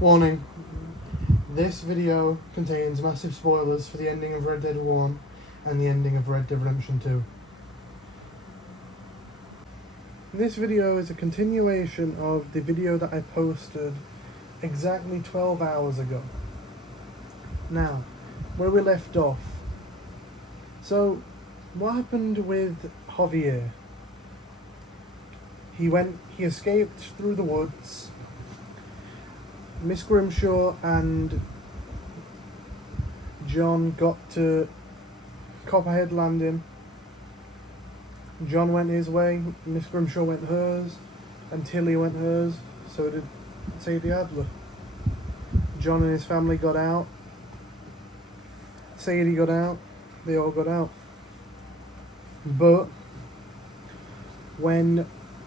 Warning, this video contains massive spoilers for the ending of Red Dead 1 and the ending of Red Dead Redemption 2. This video is a continuation of the video that I posted exactly 12 hours ago. Now, where we left off. So, what happened with Javier? He escaped through the woods. Miss Grimshaw and John got to Copperhead Landing. John went his way, Miss Grimshaw went hers, and Tilly went hers, so did Sadie Adler. John and his family got out. Sadie got out. They all got out. But when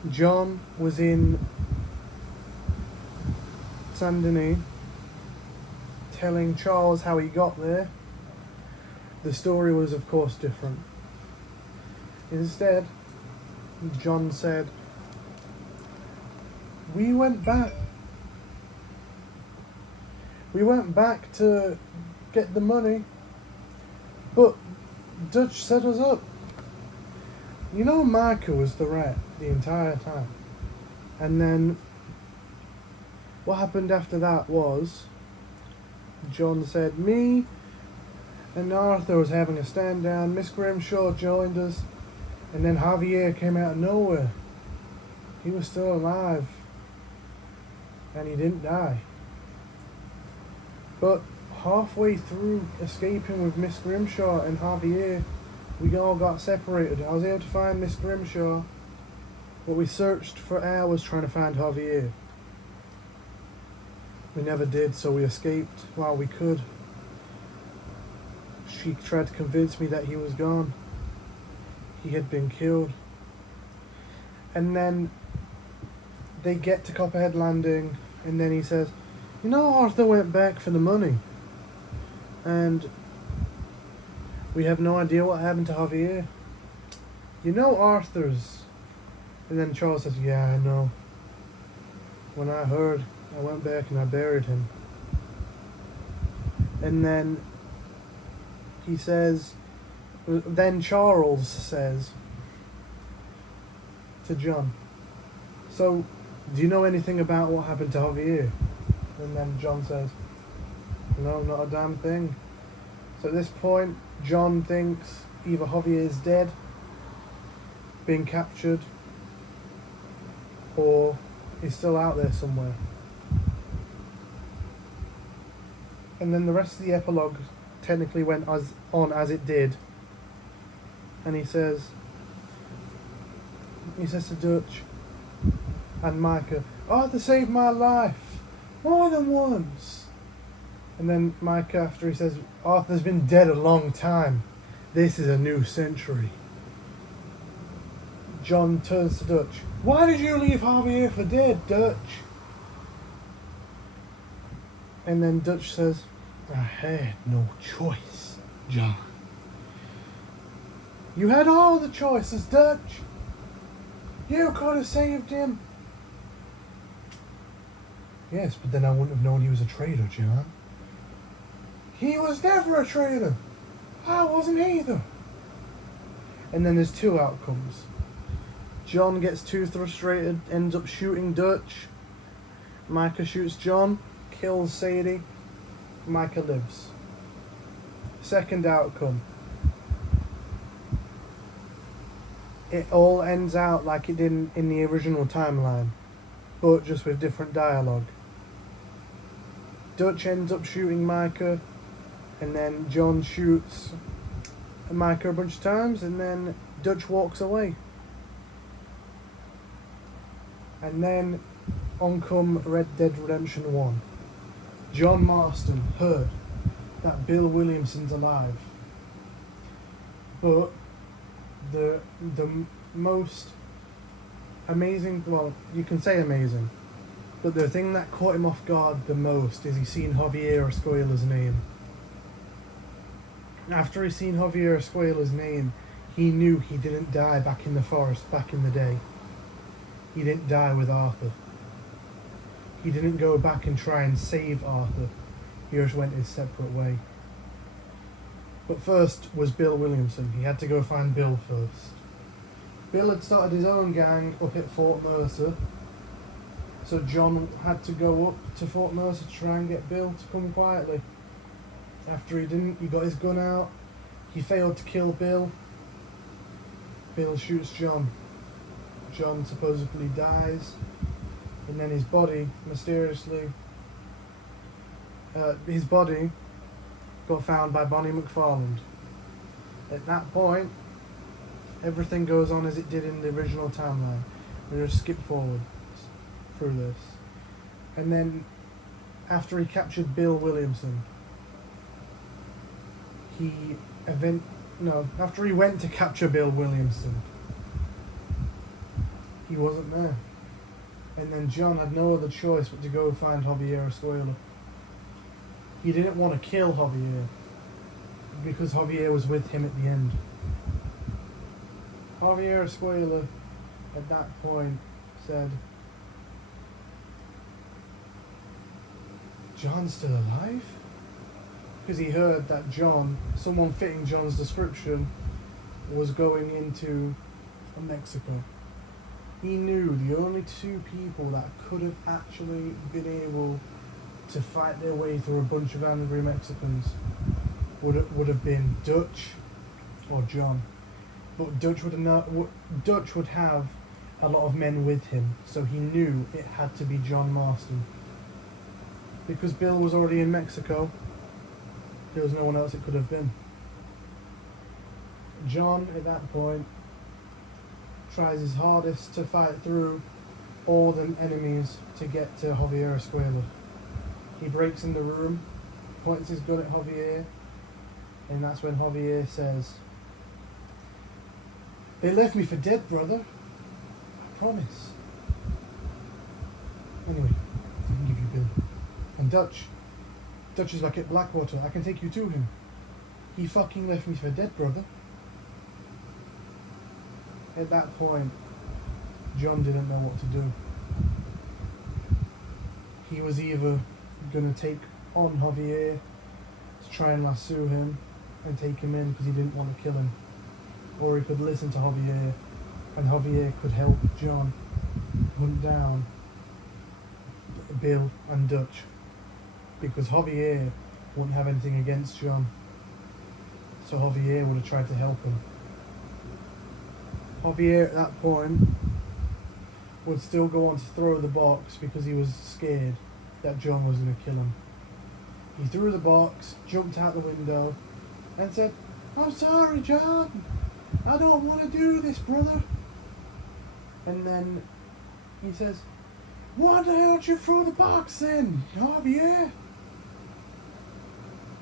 John was in Saint Denis telling Charles how he got there, the story was of course different. Instead, John said, we went back to get the money, but Dutch set us up. You know, Micah was the rat the entire time. And then what happened after that was, John said, me and Arthur was having a stand down, Miss Grimshaw joined us, and then Javier came out of nowhere. He was still alive, and he didn't die. But halfway through escaping with Miss Grimshaw and Javier, we all got separated. I was able to find Miss Grimshaw, but we searched for hours trying to find Javier. We never did, so we escaped while we could. She tried to convince me that he was gone. He had been killed. And then they get to Copperhead Landing, and then he says, you know, Arthur went back for the money. And we have no idea what happened to Javier. You know Arthur's. And then Charles says, yeah, I know. When I heard, I went back and I buried him. And then he says, then Charles says to John, so, do you know anything about what happened to Javier? And then John says, no, not a damn thing. So at this point, John thinks either Javier is dead, being captured, or he's still out there somewhere. And then the rest of the epilogue technically went on as it did. And he says to Dutch and Micah, Arthur saved my life more than once. And then Micah, after he says, Arthur's been dead a long time. This is a new century. John turns to Dutch. Why did you leave Javier for dead, Dutch? And then Dutch says, I had no choice, John. You had all the choices, Dutch. You could have saved him. Yes, but then I wouldn't have known he was a traitor, John. He was never a traitor. I wasn't either. And then there's two outcomes. John gets too frustrated, ends up shooting Dutch. Micah shoots John, kills Sadie. Micah lives. Second outcome. It all ends out like it did in the original timeline, but just with different dialogue. Dutch ends up shooting Micah, and then John shoots Micah a bunch of times, and then Dutch walks away. And then on come Red Dead Redemption 1. John Marston heard that Bill Williamson's alive. But the most amazing, well, you can say amazing, but the thing that caught him off guard the most is he seen Javier Escuela's name. After he seen Javier Escuela's name, he knew he didn't die back in the forest back in the day. He didn't die with Arthur. He didn't go back and try and save Arthur. He just went his separate way. But first was Bill Williamson. He had to go find Bill first. Bill had started his own gang up at Fort Mercer. So John had to go up to Fort Mercer to try and get Bill to come quietly. After he didn't, he got his gun out. He failed to kill Bill. Bill shoots John. John supposedly dies. And then his body, mysteriously, got found by Bonnie McFarland. At that point, everything goes on as it did in the original timeline. We just skip forward through this. And then, after he captured Bill Williamson, after he went to capture Bill Williamson, he wasn't there. And then John had no other choice but to go find Javier Escuela. He didn't want to kill Javier because Javier was with him at the end. Javier Escuela at that point said, "John's still alive?" Because he heard that John, someone fitting John's description, was going into Mexico. He knew the only two people that could have actually been able to fight their way through a bunch of angry Mexicans would have been Dutch or John. But Dutch would have a lot of men with him, so he knew it had to be John Marston. Because Bill was already in Mexico, there was no one else it could have been. John, at that point, tries his hardest to fight through all the enemies to get to Javier Escuela. He breaks in the room, points his gun at Javier, and that's when Javier says, "They left me for dead, brother. I promise." Anyway, I can give you Bill. And Dutch is back at Blackwater. I can take you to him. He fucking left me for dead, brother. At that point, John didn't know what to do. He was either going to take on Javier to try and lasso him and take him in because he didn't want to kill him, or he could listen to Javier and Javier could help John hunt down Bill and Dutch, because Javier wouldn't have anything against John, so Javier would have tried to help him. Javier at that point would still go on to throw the box because he was scared that John was going to kill him. He threw the box, jumped out the window, and said, "I'm sorry, John. I don't want to do this, brother." And then he says, "Why the hell did you throw the box then, Javier?"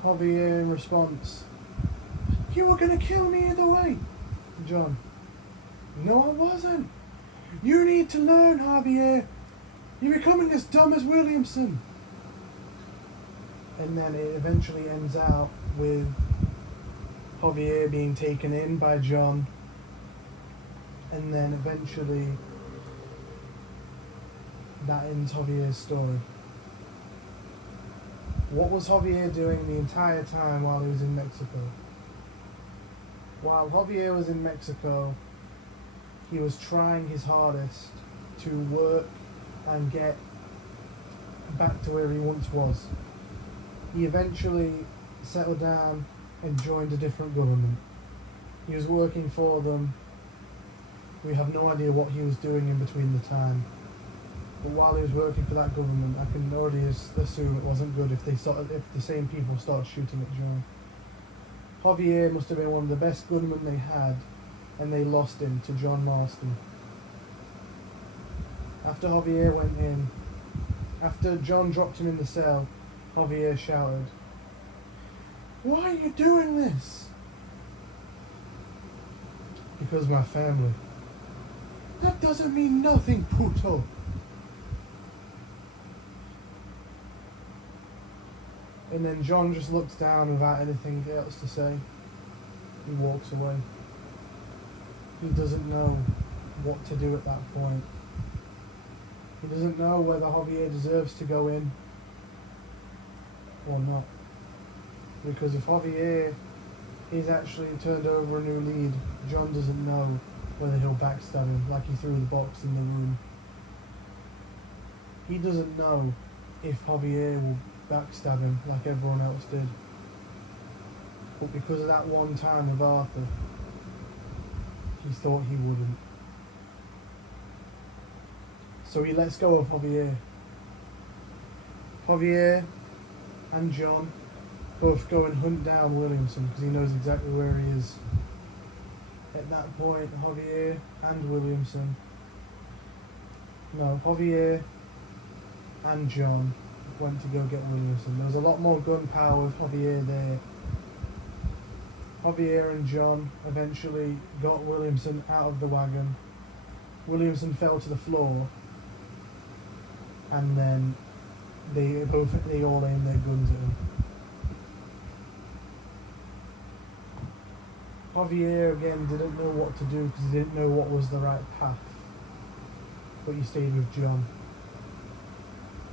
Javier in response, "You were going to kill me either way." John, "No, I wasn't. You need to learn, Javier. You're becoming as dumb as Williamson." And then it eventually ends out with Javier being taken in by John. And then eventually that ends Javier's story. What was Javier doing the entire time while he was in Mexico? While Javier was in Mexico, he was trying his hardest to work and get back to where he once was. He eventually settled down and joined a different government. He was working for them. We have no idea what he was doing in between the time. But while he was working for that government, I can already assume it wasn't good if the same people started shooting at John. Javier must have been one of the best gunmen they had, and they lost him to John Marston. After Javier went in, after John dropped him in the cell, Javier shouted, "Why are you doing this?" "Because my family." "That doesn't mean nothing, puto." And then John just looks down without anything else to say. He walks away. He doesn't know what to do at that point. He doesn't know whether Javier deserves to go in or not. Because if Javier is actually turned over a new lead, John doesn't know whether he'll backstab him like he threw the box in the room. He doesn't know if Javier will backstab him like everyone else did. But because of that one time with Arthur, he thought he wouldn't. So he lets go of Javier. Javier and John both go and hunt down Williamson because he knows exactly where he is. At that point, Javier and John went to go get Williamson. There was a lot more gunpowder with Javier there. Javier and John eventually got Williamson out of the wagon. Williamson fell to the floor, and then they all aimed their guns at him. Javier again didn't know what to do because he didn't know what was the right path, but he stayed with John.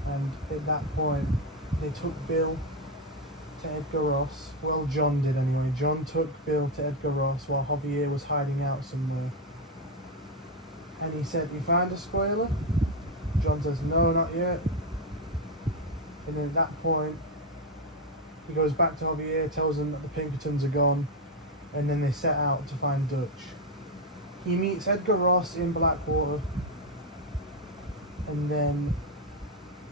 And at that point, they took Bill to Edgar Ross. Well, John did anyway. John took Bill to Edgar Ross while Javier was hiding out somewhere. And he said, "You find a squaler?" John says, "No, not yet." And then at that point, he goes back to Javier, tells him that the Pinkertons are gone, and then they set out to find Dutch. He meets Edgar Ross in Blackwater, and then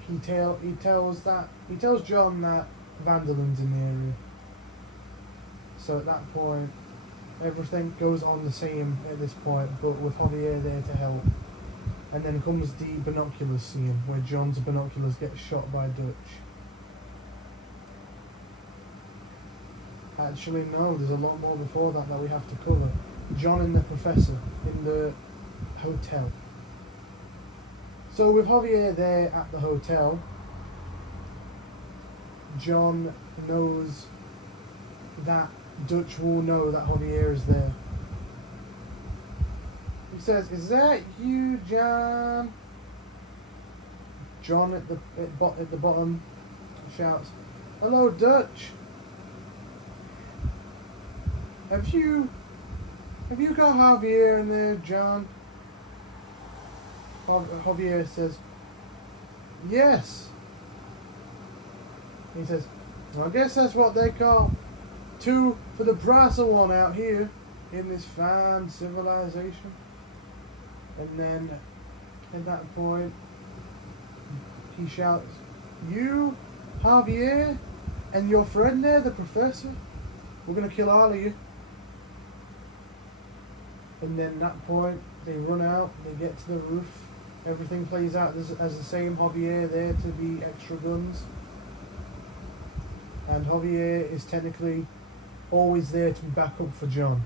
he tells John that Vanderland's in the area. So at that point, everything goes on the same at this point, but with Javier there to help. And then comes the binoculars scene, where John's binoculars get shot by Dutch. Actually, no, there's a lot more before that we have to cover. John and the professor in the hotel. So with Javier there at the hotel, John knows that Dutch will know that Javier is there. He says, "Is that you, John?" John at the bottom shouts, "Hello, Dutch. Have you got Javier in there, John?" Javier says, "Yes." He says, "I guess that's what they call 2 for the price of 1 out here in this fine civilization." And then at that point, he shouts, "You, Javier, and your friend there, the professor, we're going to kill all of you." And then at that point, they run out, they get to the roof, everything plays out as the same. Javier there to the extra guns. And Javier is technically always there to back up for John.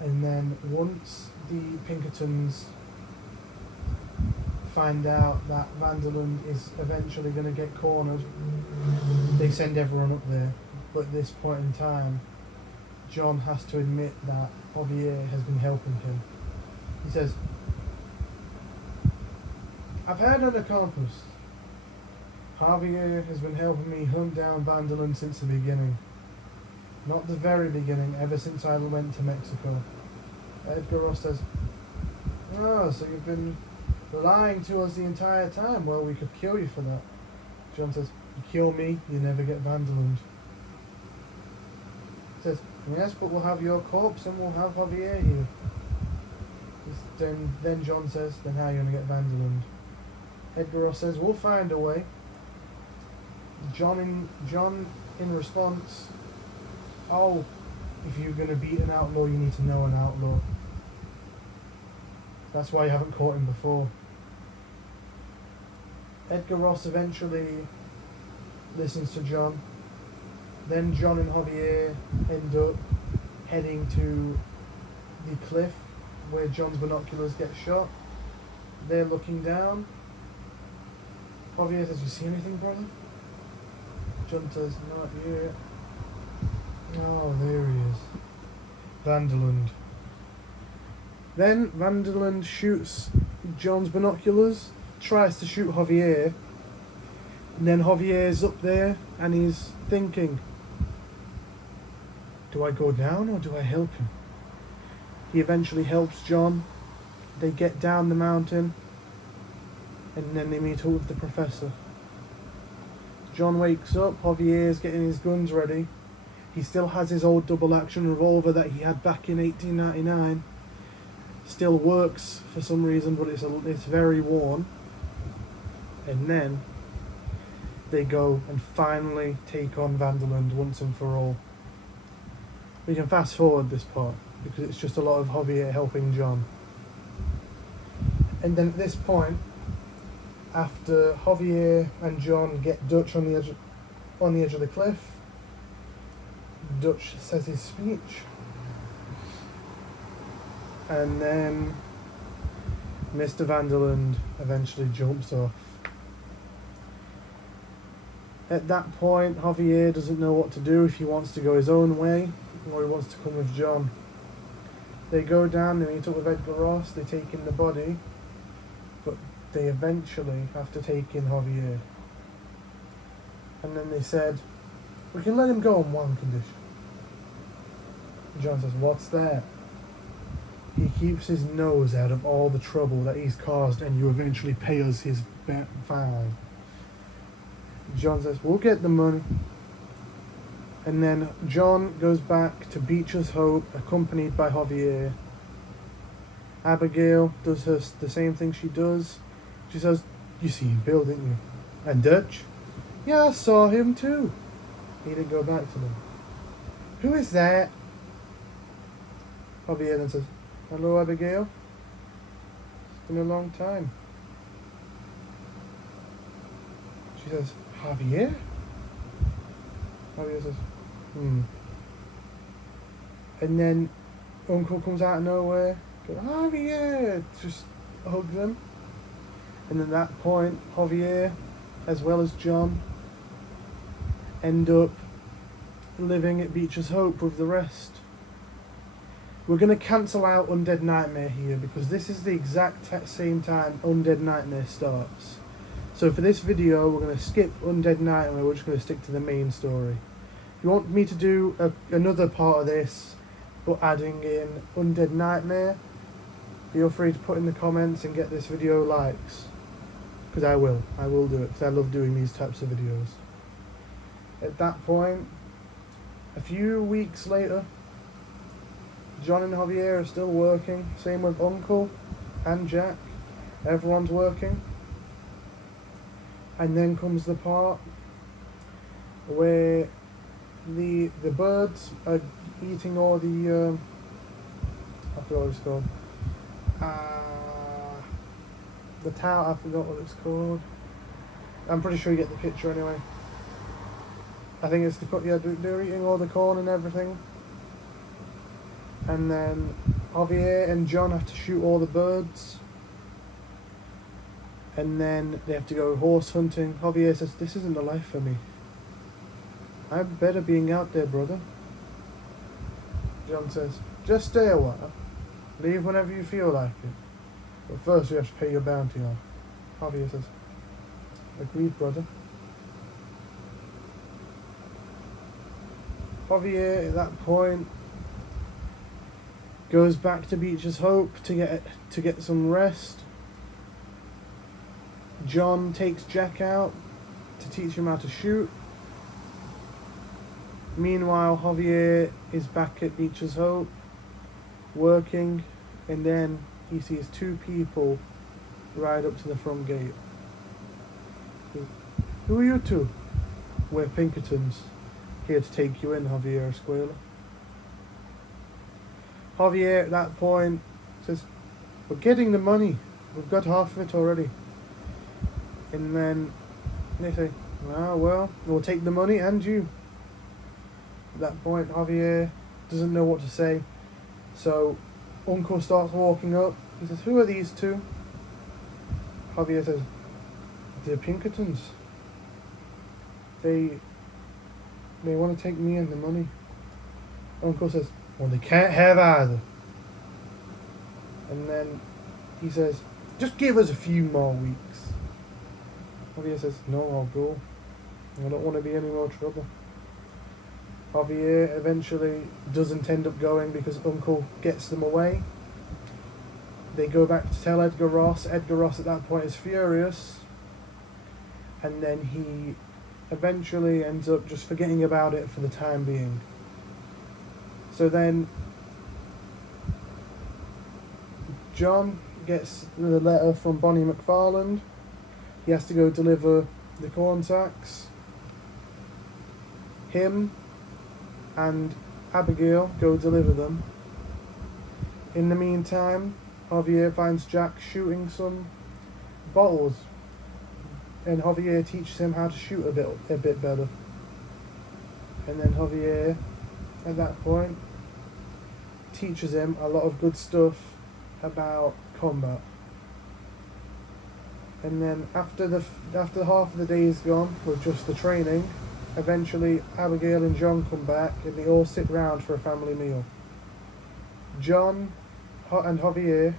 And then once the Pinkertons find out that Vanderland is eventually going to get cornered, they send everyone up there. But at this point in time, John has to admit that Javier has been helping him. He says, "I've had an accomplice. Javier has been helping me hunt down Vanderland since the beginning. Not the very beginning, ever since I went to Mexico." Edgar Ross says, "Oh, so you've been lying to us the entire time? Well, we could kill you for that." John says, "You kill me, you never get Vanderland." He says, "Yes, but we'll have your corpse and we'll have Javier here." Then John says, "Then how are you going to get Vanderland?" Edgar Ross says, "We'll find a way." John in response, "Oh, if you're going to beat an outlaw, you need to know an outlaw. That's why you haven't caught him before." Edgar Ross eventually listens to John. Then John and Javier end up heading to the cliff where John's binoculars get shot. They're looking down. Javier says, "You see anything, brother?" John says, "Not yet." Oh, there he is. Vanderland. Then Vanderland shoots John's binoculars, tries to shoot Javier, and then Javier's up there and he's thinking, do I go down or do I help him? He eventually helps John. They get down the mountain and then they meet up with the professor. John wakes up, Javier's getting his guns ready. He still has his old double action revolver that he had back in 1899. Still works for some reason, but it's very worn. And then they go and finally take on Vanderland once and for all. We can fast forward this part because it's just a lot of Javier helping John. And then at this point, after Javier and John get Dutch on the edge of the cliff, Dutch says his speech, and then Mr. Vanderland eventually jumps off. At that point, Javier doesn't know what to do, if he wants to go his own way or he wants to come with John. They go down, they meet up with Edgar Ross, they take in the body, but they eventually have to take in Javier. And then they said, we can let him go on one condition. John says, what's that? He keeps his nose out of all the trouble that he's caused and you eventually pay us his fine. John says, we'll get the money. And then John goes back to Beecher's Hope, accompanied by Javier. Abigail does the same thing she does. She says, you seen Bill, didn't you? And Dutch? Yeah, I saw him too. He didn't go back to them. Who is that? Javier then says, hello, Abigail. It's been a long time. She says, Javier? Javier says, And then Uncle comes out of nowhere, goes, Javier! Just hugs him. And at that point, Javier, as well as John, end up living at Beecher's Hope with the rest. We're going to cancel out Undead Nightmare here because this is the exact same time Undead Nightmare starts. So for this video, we're going to skip Undead Nightmare, we're just going to stick to the main story. If you want me to do another part of this, but adding in Undead Nightmare, feel free to put in the comments and get this video likes. Because I will do it, because I love doing these types of videos. At that point, a few weeks later, John and Javier are still working, same with Uncle and Jack, everyone's working. And then comes the part where the birds are eating all the, I forgot what it's called, the tower, I forgot what it's called. I'm pretty sure you get the picture anyway. I think it's they're eating all the corn and everything. And then Javier and John have to shoot all the birds. And then they have to go horse hunting. Javier says, this isn't the life for me. I'm better being out there, brother. John says, just stay a while. Leave whenever you feel like it. But first we have to pay your bounty off. Javier says, agreed, brother. Javier, at that point, goes back to Beecher's Hope to get some rest. John takes Jack out to teach him how to shoot. Meanwhile, Javier is back at Beecher's Hope, working, and then he sees two people ride up to the front gate. Who are you two? We're Pinkertons, here to take you in, Javier Escuela. Javier at that point says, we're getting the money, we've got half of it already. And then they say, ah, well, we'll take the money and you. At that point, Javier doesn't know what to say. So Uncle starts walking up. He says, who are these two? Javier says, they're Pinkertons. They want to take me and the money. Uncle says, well, they can't have either. And then he says, Just give us a few more weeks. Javier says, no, I'll go. I don't want to be any more trouble. Javier eventually doesn't end up going because Uncle gets them away. They go back to tell Edgar Ross. Edgar Ross at that point is furious. And then he eventually ends up just forgetting about it for the time being. So then John gets the letter from Bonnie McFarland. He has to go deliver the corn sacks. Him and Abigail go deliver them. In the meantime, Javier finds Jack shooting some bottles, and Javier teaches him how to shoot a bit better. And then Javier, at that point, teaches him a lot of good stuff about combat. And then after half of the day is gone with just the training, eventually Abigail and John come back and they all sit round for a family meal. John and Javier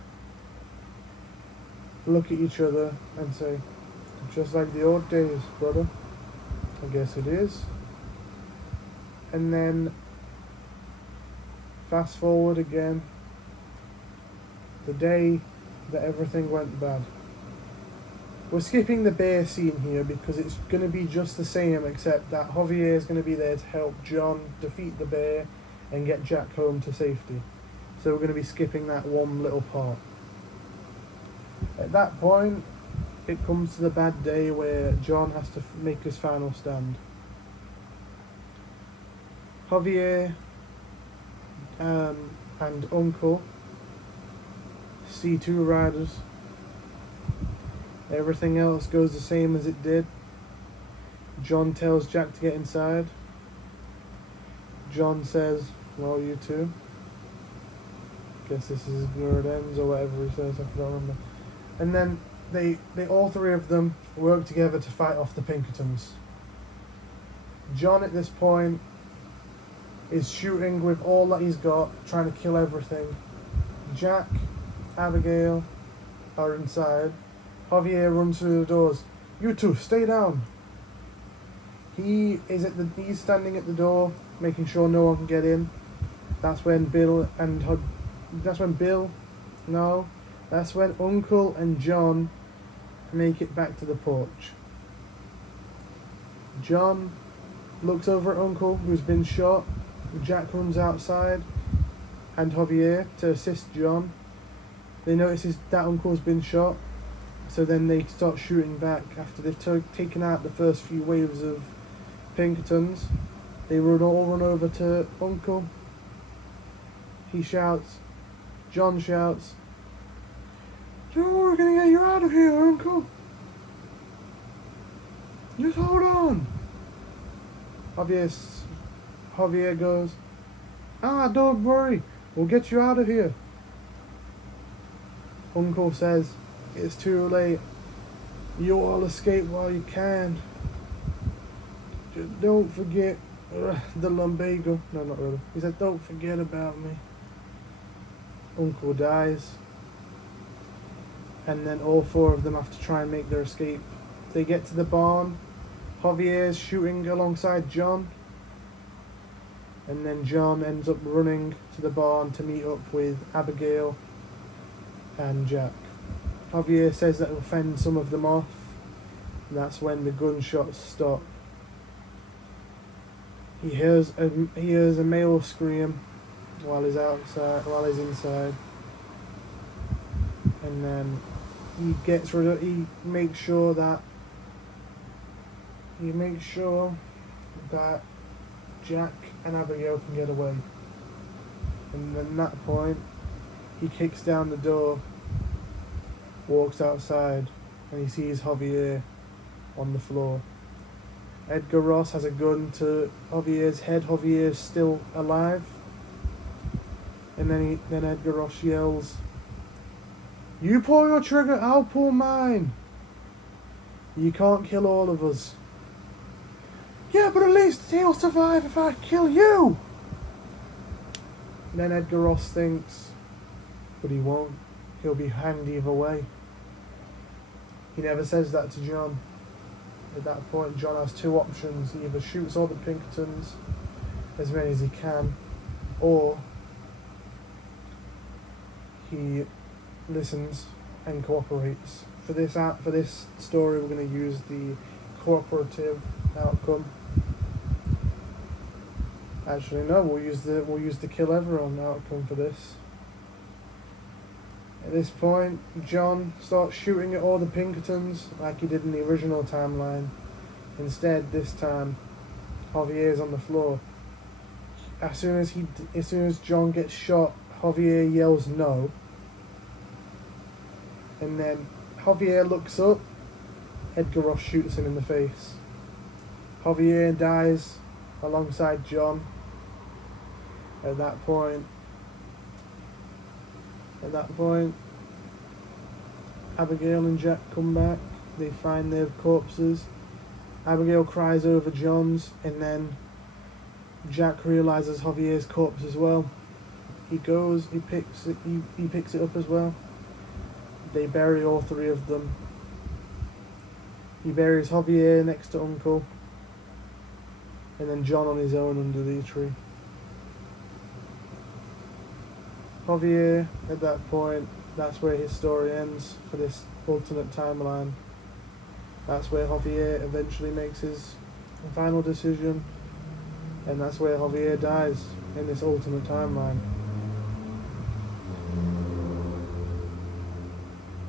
look at each other and say, just like the old days, brother. I guess it is. And then fast forward again, the day that everything went bad. We're skipping the bear scene here because it's going to be just the same, except that Javier is going to be there to help John defeat the bear and get Jack home to safety. So we're going to be skipping that one little part. At that point, it comes to the bad day where John has to make his final stand. Javier and Uncle see two riders. Everything else goes the same as it did. John tells Jack to get inside. John says, well, you two. Guess this is where it ends, or whatever he says, I don't remember. And then they all three of them work together to fight off the Pinkertons. John at this point is shooting with all that he's got, trying to kill everything. Jack, Abigail are inside. Javier runs through the doors. You two, stay down. He's standing at the door, making sure no one can get in. That's when Uncle and John make it back to the porch. John looks over at Uncle, who's been shot. Jack runs outside, and Javier to assist John. They notice that Uncle's been shot, so then they start shooting back after they've taken out the first few waves of Pinkertons. They all run over to Uncle. He shouts. John shouts, we're gonna get you out of here, Uncle. Just hold on. Javier goes, don't worry, we'll get you out of here. Uncle says, it's too late. You all escape while you can. Just don't forget the lumbago. No, not really. He said, don't forget about me. Uncle dies. And then all four of them have to try and make their escape. They get to the barn. Javier's shooting alongside John. And then John ends up running to the barn to meet up with Abigail and Jack. Javier says that will fend some of them off. And that's when the gunshots stop. He hears a male scream while he's inside. And then he makes sure that Jack and Abigail can get away. And then at that point, he kicks down the door, walks outside, and he sees Javier on the floor. Edgar Ross has a gun to Javier's head. Javier's still alive. And then Edgar Ross yells, you pull your trigger, I'll pull mine. You can't kill all of us. Yeah, but at least he'll survive if I kill you. And then Edgar Ross thinks, but he won't. He'll be hanged either way. He never says that to John. At that point, John has two options. He either shoots all the Pinkertons, as many as he can, or he listens and cooperates. For this story, we're going to use the cooperative outcome. Actually, no, we'll use the kill everyone outcome for this. At this point, John starts shooting at all the Pinkertons like he did in the original timeline. Instead, this time, Javier's on the floor. As soon as John gets shot, Javier yells no. And then Javier looks up, Edgar Ross shoots him in the face. Javier dies alongside John. At that point, Abigail and Jack come back. They find their corpses. Abigail cries over John's, and then Jack realizes Javier's corpse as well. He picks it up as well. They bury all three of them. He buries Javier next to Uncle, and then John on his own under the tree. Javier, at that point, that's where his story ends for this alternate timeline. That's where Javier eventually makes his final decision, and that's where Javier dies in this alternate timeline.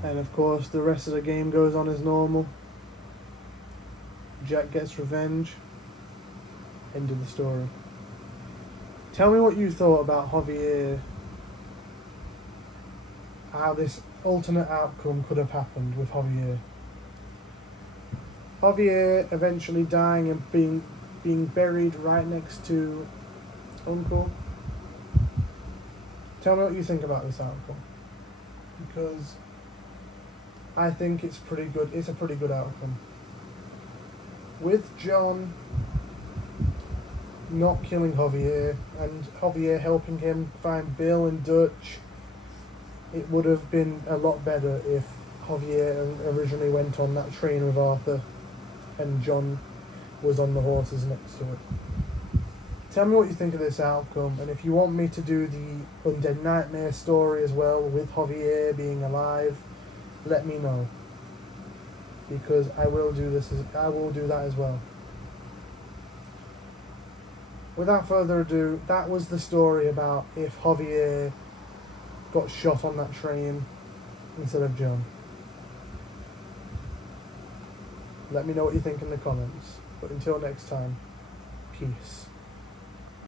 And of course, the rest of the game goes on as normal. Jack gets revenge. End of the story. Tell me what you thought about Javier. How this alternate outcome could have happened with Javier. Javier eventually dying and being buried right next to Uncle. Tell me what you think about this outcome. Because I think it's pretty good. It's a pretty good outcome. With John not killing Javier and Javier helping him find Bill and Dutch, it would have been a lot better if Javier originally went on that train with Arthur and John was on the horses next to it. Tell me what you think of this outcome, and if you want me to do the Undead Nightmare story as well with Javier being alive, let me know, because I will do that as well. Without further ado, that was the story about if Javier got shot on that train instead of John. Let me know what you think in the comments. But until next time, peace.